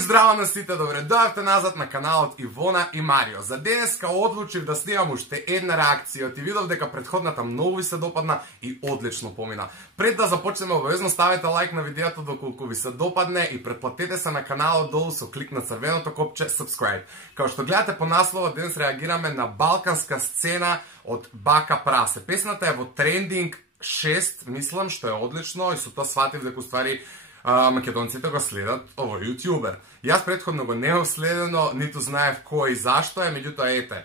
здраво на сите, добре дојавте назад на каналот Ивона и Марио. За денеска одлучив да снимам уште една реакција. Ти видов дека претходната многу ви се допадна и одлично помина. Пред да започнеме, обавезно ставете лайк на видеото доколку ви се допадне и претплатете се на каналот долу со клик на црвеното копче subscribe. Као што гледате по наслова, денес реагираме на балканска сцена од Бака Прасе. Песната е во трендинг 6, мислам, што е одлично и со тоа сватив дека уствари македонците го следат овој јутјубер. Јас претходно го не следено, ниту знаев кој и зашто е, меѓутоа ете,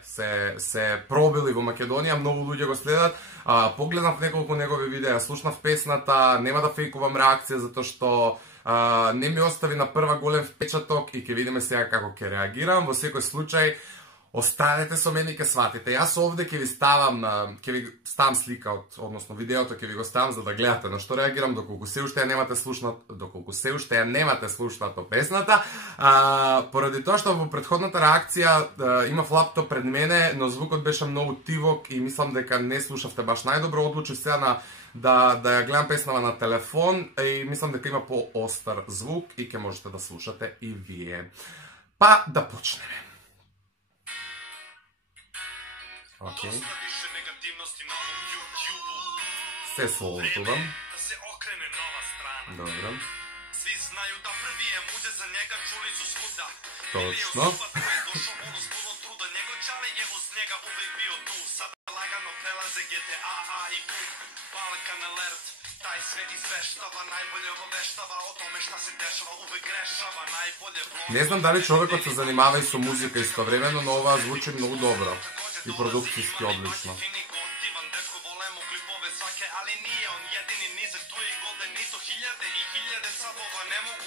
се пробили во Македонија, многу луѓе го следат. Погледнав неколку негови видеа, слушнав песната, нема да фейкувам реакција затоа што не ми остави на прва голем впечаток и ќе видиме сега како ќе реагирам. Во секој случај, останете со мене и ќе сватите. Јас овде ќе ви ставам слика односно видеото ќе ви го ставам за да гледате на што реагирам доколку се уште ја немате слушнато песната. Поради тоа што во претходната реакција имав лаптоп пред мене, но звукот беше многу тивок и мислам дека не слушавте баш најдобро. Одлучив сега да ја гледам песнава на телефон и мислам дека има поостар звук и ќе можете да слушате и вие. Па да почнеме. Окей. Се солтувам. Добро. Точно. Не знам дали човекот се занимава и со музика истовремено, но ова звучи многу добро. И продукцијски одлично.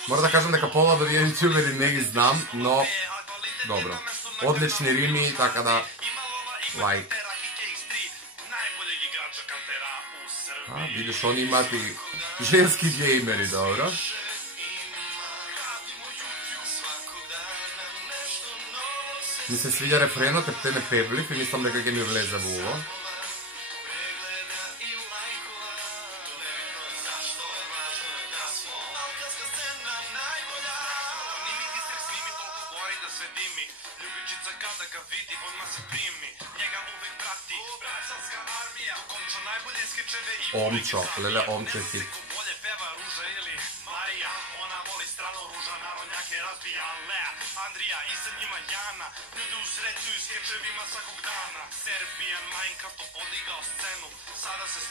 Мора да кажам дека пола да вие јутјубери не ги знам, но добро. Одлични рими, така да лайк. Видиш, они имаат и женски геймери, добро. Ми се свиѓа рефренот, не пеблив и мислам дека ќе ми влезе во ово. Омчо, леле омчо е хит.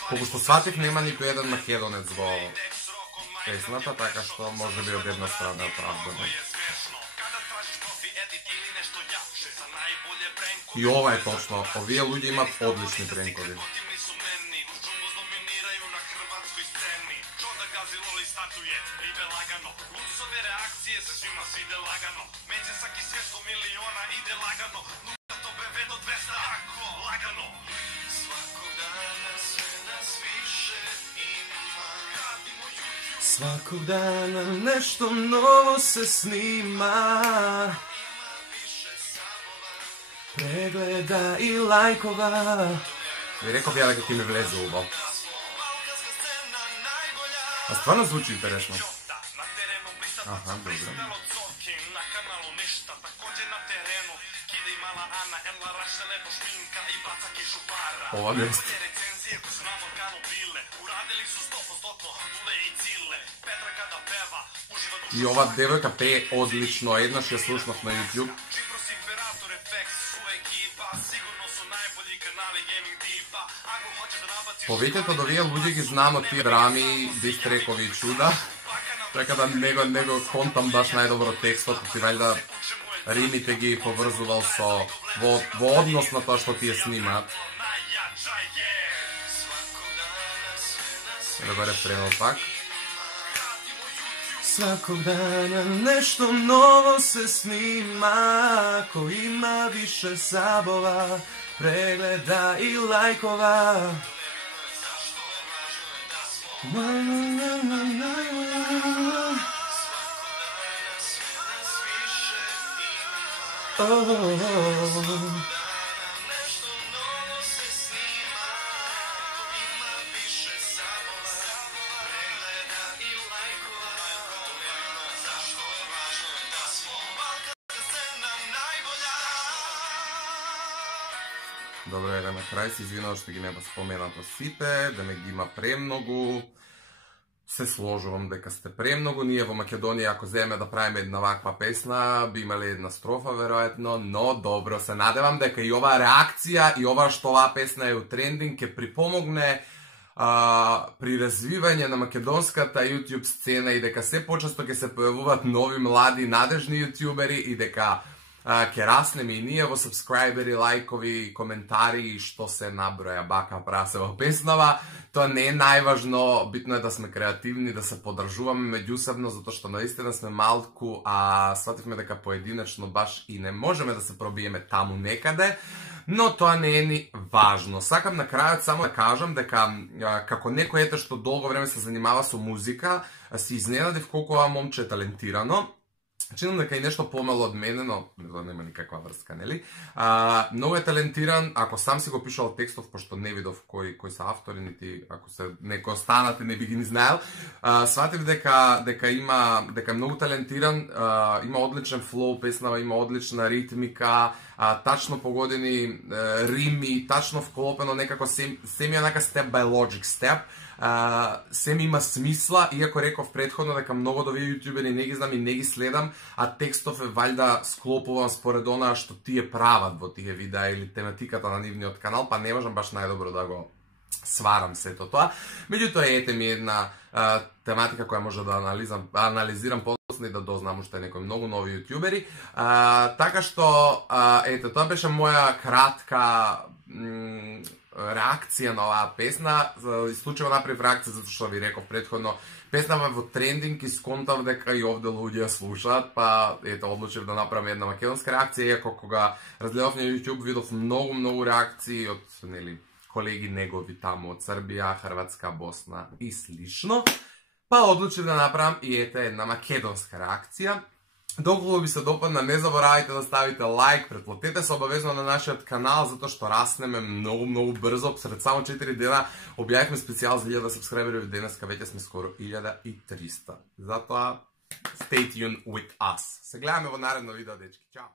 Колку што сватих, нема никој еден македонец во песната, така што може би од една страна е оправдано. И ова е точно, овие луѓе имат одлични пренкови. Сваког дана нешто ново се снима, прегледа и лајкова. Ви реков ја дека ќе ми влезе убаво. А стварно звучи интересно. Аха, добро. Ова не сте. И ова девојка пее одлично, еднаш ја слушнав на YouTube. Повеќето од овие луѓе ги знам од тие драми, дистрекови и чуда, така да не го контам баш најдобро текстот, ти вајда римите ги поврзувал во однос на тоа што тие снимаат. Да го рефренот пак. Сваког дана нешто ново се снима, кој има више сабова, прегледа и лајкова. Добро е, на крај се извинувам што ги нема споменато сите, да не ги има премногу. Се сложувам дека сте премногу. Ние во Македонија, ако земеме да правиме една ваква песна, би имале една строфа, веројатно, но добро, се надевам дека и оваа реакција и ова што оваа песна е у трендинг ќе припомогне при развивање на македонската YouTube сцена и дека се почесто ќе се појавуваат нови, млади, надежни јутјубери и дека ќе раснеме и ние во сабскрајбери, лајкови, коментари и што се наброја бака прасе во песнава. Тоа не е најважно, битно е да сме креативни, да се подржуваме меѓусебно, затоа што наистина сме малку, а свативме дека поединечно баш и не можеме да се пробиеме таму некаде, но тоа не е ни важно. Сакам на крајот само да кажам дека како некој што долго време се занимава со музика, се изненадив колку ова момче е талентирано. Чинам дека и нешто помало од мене, но нема никаква врска, нели? Многу е талентиран, ако сам си го пишал текстов, пошто не видов кои се автори, нити ако се некој останати не би ги ни знаел, сватив дека е многу талентиран, има одличен флоу песнава, има одлична ритмика, тачно погодени рими, тачно вклопено некако семи онака step by logic step. Се ми има смисла, иако реков предходно дека многу од овие јутјубери не ги знам и не ги следам, а текстов е валјда склопуван според онаа што тие прават во тие видеа или тематиката на нивниот канал, па не можам баш најдобро да го сварам сето тоа. Меѓутоа ете ми една тематика која може да анализирам подоцна и да дознам уште некои многу нови јутјубери. Така што ете тоа беше моја кратка реакција на оваа песна. Случајно направив реакција затоа што ви реков предходно, песнава во трендинг и сконтав дека и овде луѓе ја слушаат, па ето одлучив да направам една македонска реакција, иако кога разгледав на YouTube видов многу реакции од нели колеги негови таму од Србија, Хрватска, Босна и слично. Па одлучив да направам и ете една македонска реакција. Доколку ви се допадна, не заборавајте да ставите лайк, претплатете се обавезно на нашиот канал, затоа што раснеме многу брзо. Сред само 4 дена објавивме специјал за 1000 сабскрајбери, денеска веќе сме скоро 1300. Затоа stay tuned with us. Се гледаме во наредно видео, дечки. Чао!